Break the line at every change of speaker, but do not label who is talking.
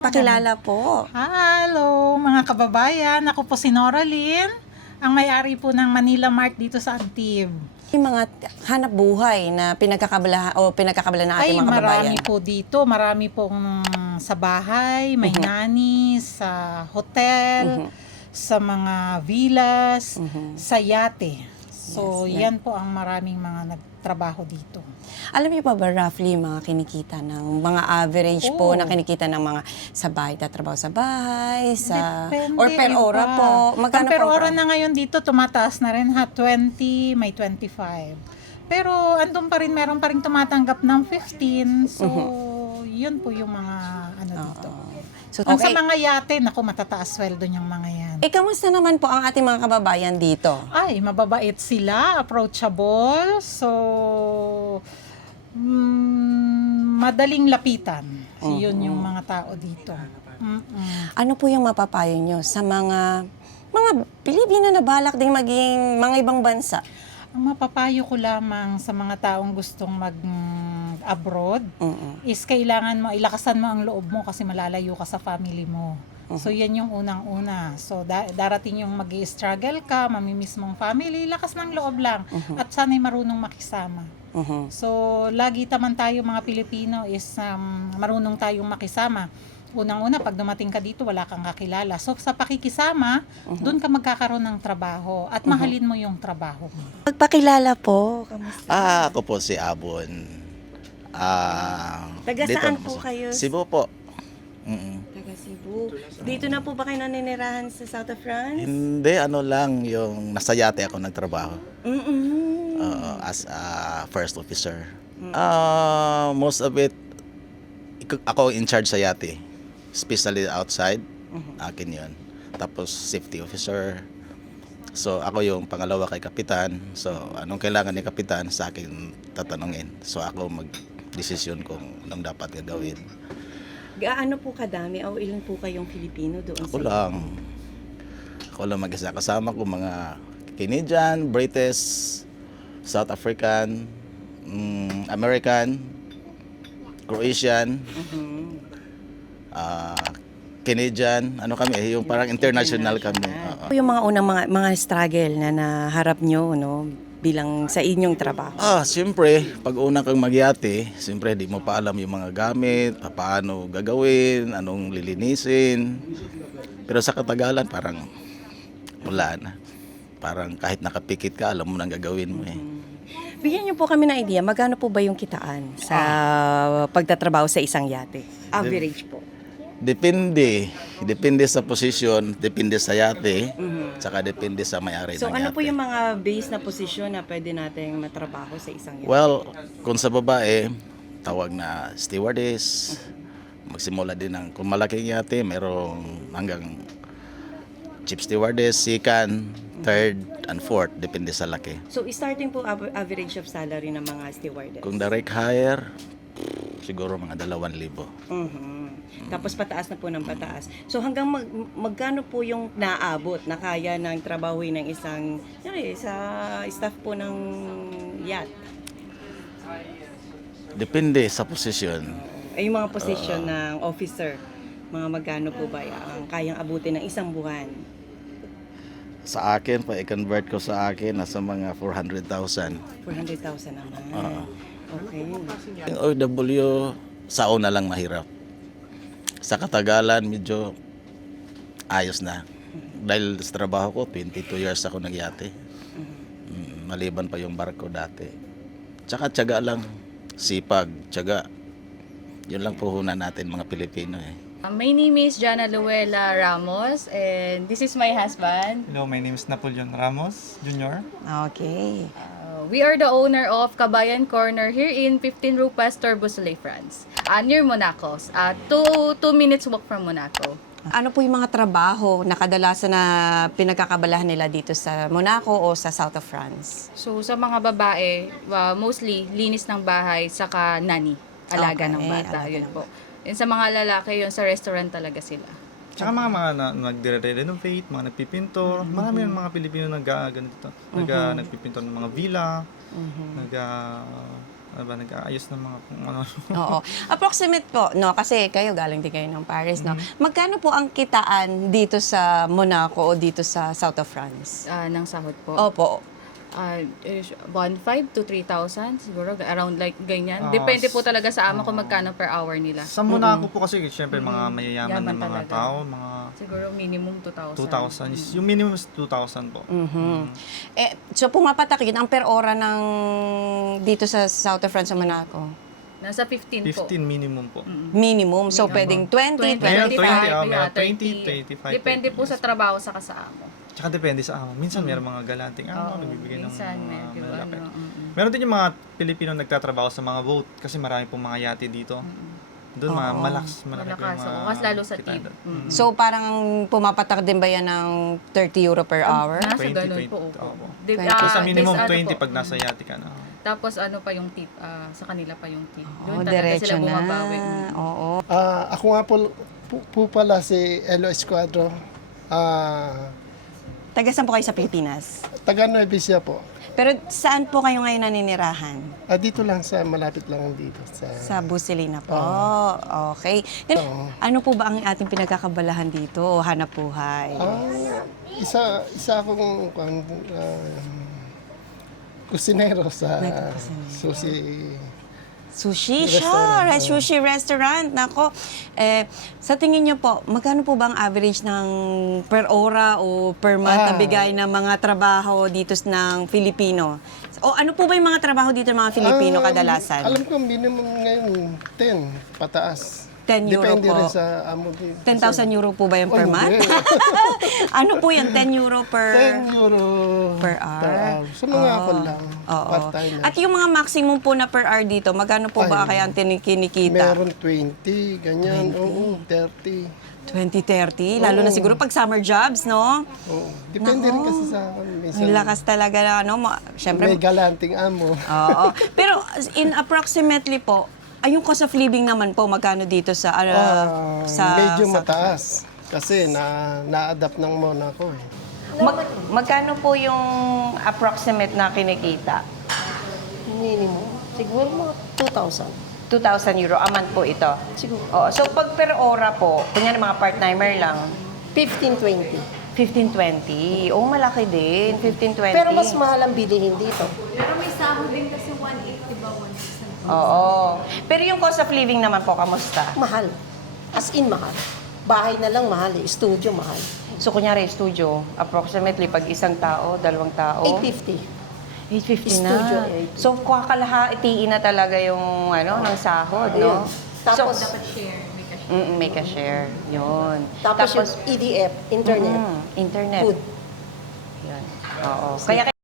Pakilala po.
Hello mga kababayan, ako po si Nora Lynn, ang may-ari po ng Manila Mart dito sa Antib.
Yung mga hanap buhay na pinagkakabalahan o pinagkakabalahan ng ating mga kababayan.
Marami po dito, marami pong sa bahay, may nani, sa hotel, sa mga villas, sa yate. So yan po ang maraming mga nagtrabaho dito.
Alam niyo pa ba roughly mga kinikita ng mga average po na kinikita ng mga sa bahay, tatrabaho sa bahay, sa
Depende,
or per ora
iba.
po? Magkano
Ang per
po?
ora na ngayon dito, tumataas na rin ha, 20, may 25. Pero andun pa rin, meron pa rin tumatanggap ng 15. So, yun po yung mga ano dito.
So,
Ang sa mga yate, naku, matataas sweldo niyang mga yan.
kamusta naman po ang ating mga kababayan dito?
Ay, mababait sila, approachable. So, madaling lapitan. Yun yung mga tao dito.
Ano po yung mapapayo nyo sa mga Pilipino na balak ding maging mga ibang bansa?
Ang mapapayo ko lamang sa mga taong gustong mag-abroad is kailangan mo, ilakasan mo ang loob mo kasi malalayo ka sa family mo. So, yan yung unang-una. So, darating yung mag-i-struggle ka, mamimiss mong family, lakas ng loob lang. At sana'y marunong makisama. So, lagi taman tayo mga Pilipino is marunong tayong makisama. Unang-una, pag dumating ka dito, wala kang kakilala. So, sa pakikisama, doon ka magkakaroon ng trabaho at mahalin mo yung trabaho mo.
Magpakilala po. Kamusta?
Ako po si Abon.
Taga
Dito
saan
naman
po
sa-
kayo?
Cebu po.
Taga Cebu. Dito na po ba kayo naninirahan sa South of France?
Hindi, ano lang, yung nasa yate ako nagtrabaho as a first officer. Most of it, ako in charge sa yate. Especially outside, akin yun. Tapos safety officer. So ako yung pangalawa kay kapitan. So anong kailangan ni kapitan sa akin tatanungin. So ako mag-desisyon kung anong dapat gagawin.
Gaano po kadami o ilan po kayong Pilipino doon
Ako lang. Ako lang mag-isa. Kasama ko mga Canadian, British, South African, American, Croatian, Canadian, ano kami, yung parang international kami.
Ano yung mga unang mga struggle na naharap nyo no, bilang sa inyong trabaho?
Siyempre, pag una kang magyate, siyempre di mo pa alam yung mga gamit, paano gagawin, anong lilinisin. Pero sa katagalan, parang wala na. Parang kahit nakapikit ka, alam mo nang gagawin mo eh.
Bigyan niyo po kami ng idea, magkano po ba yung kitaan sa pagtatrabaho sa isang yate? Average po.
Depende. Depende sa posisyon, depende sa yate, saka depende sa may-ari
So
ng
ano
yate.
po yung mga base na posisyon na pwede nating matrabaho sa isang yate?
Well, kung sa babae, tawag na stewardess. Magsimula din ng, kung malaking yate, merong hanggang chief stewardess, second, third, and fourth, depende sa laki.
So starting po average of salary ng mga stewardess?
Kung direct hire, siguro mga 2,000.
Tapos pataas na po ng pataas. So hanggang magkano po yung naabot na kaya ng trabahoin ng isang sa staff po ng yacht?
Depende sa posisyon.
Ay yung mga position ng officer, mga magkano po ba ang kayang abutin ng isang buwan?
Sa akin, pa i-convert ko sa akin, nasa mga 400,000.
400,000 naman. Okay.
Yung OFW, sa una lang mahirap. Sa katagalan, medyo ayos na. Dahil sa trabaho ko, 22 years ako nagyate. Maliban pa yung barko dati. Tsaka tiyaga lang. Sipag, tiyaga. Yun lang puhunan natin mga Pilipino eh.
My name is Jana Luella Ramos and this is my husband.
Hello, my name is Napoleon Ramos Jr.
Okay.
We are the owner of Kabayan Corner here in 15 Rue Pasteur Beausoleil, France, near Monaco. 2 minutes walk from Monaco.
Ano po yung mga trabaho na kadalasan na pinagkakabalahan nila dito sa Monaco o sa South of France?
So sa mga babae, mostly linis ng bahay saka nani, alaga
Okay,
ng bata,
alaga
yun
ng
po. And sa mga lalaki, yun sa restaurant talaga sila.
Tsaka mga nagre-renovate, mga nagpipintor. Marami yung mga Pilipino nagpipintor ng mga villa, nag-aayos ng mga kung ano.
Oo. Approximate po, no? Kasi kayo galing din kayo ng Paris, no? Magkano po ang kitaan dito sa Monaco o dito sa South of France?
Ng sahod po.
Opo.
1,500 to 3,000 siguro, around like ganyan.
Ah,
Depende po talaga sa amo kung magkano per hour nila.
Sa Monaco po kasi, syempre, mga mayayaman
Yaman
na mga
talaga.
tao, mga
Siguro minimum 2,000.
2,000. Yung minimum is 2,000 po.
So pumapatak yun ang per ora ng dito sa South of France sa Monaco?
Nasa 15 po.
15 minimum po.
Minimum. So pwedeng 20,
Ngayon,
25.
20, 25.
Depende po sa trabaho sa kasama.
Tsaka depende sa amo. Minsan meron mga galanting nagbibigay ng
minsan
mga
medyo
malalaki.
ano.
Meron din yung mga Pilipino nagtatrabaho sa mga boat kasi marami pong mga yate dito. Doon malaki
Malakas
yung
ako.
mga
Kasi lalo sa
kitaan
tip.
doon.
So parang pumapatak din ba yan ng 30 euro per hour?
Nasa
20,
ganun
20,
po. Opo.
opo.
So,
So sa minimum
this,
20
po.
pag nasa yate ka na.
Tapos ano pa yung tip, sa kanila pa yung tip.
Oh,
Doon talaga
diretso
sila
na.
bumabawi.
Oo.
Ako nga po pala si Elo Escuadro.
Taga saan po kayo sa Pilipinas?
Taga Nueva Ecija po.
Pero saan po kayo ngayon naninirahan?
Dito lang malapit lang dito.
Sa Busilina po. Okay. Ano po ba ang ating pinagkakabalahan dito o hanap buhay?
Isa akong kusinero sa
Sushi
Restaurant,
siya, sushi restaurant. Nako, sa tingin niyo po, magkano po ba ang average ng per ora o per month na bigay ng mga trabaho dito ng Filipino? O ano po ba yung mga trabaho dito ng mga Filipino kadalasan?
Alam ko minimum ngayon 10 pataas.
10 euro
Depende
po.
rin sa amo din.
10,000 euro po ba yung per
Oh,
month?
hindi.
Ano po yan? 10 euro per
10 euro
per hour?
Sa mga ako lang.
Oo.
Part-time lang.
At yung mga maximum po na per hour dito, magkano po ba kaya ang kinikita?
Meron 20, ganyan. Oo, 30.
20-30, lalo na siguro pag summer jobs, no?
Oo. Depende rin kasi sa akin. Minsan
Ang lakas talaga na, ano, syempre.
may galanting amo.
Oo. Pero in approximately po, yung cost of living naman po, magkano dito sa,
Medyo
South
mataas. Kasi na-adapt ng Monaco eh.
magkano po yung approximate na kinikita?
Minimum. Siguro mga 2,000.
2,000 euro a month po ito.
Siguro.
Oo. So pag per ora po, kunyari mga part-timer lang,
15-20.
15-20. Oh, malaki din. 15-20.
Pero mas mahal ang bilihin dito.
Oo. Pero yung cost of living naman po, kamusta?
Mahal. As in mahal. Bahay na lang mahal eh. Studio mahal.
So, kunyari, studio, approximately, pag isang tao, dalawang tao,
850.
850 na.
Studio,
So, kakalahatiin na talaga yung, ng sahod, no?
Tapos,
So, may ka-share. Yun.
tapos yung EDF, internet,
internet.
food.
Yun. Oo. Kaya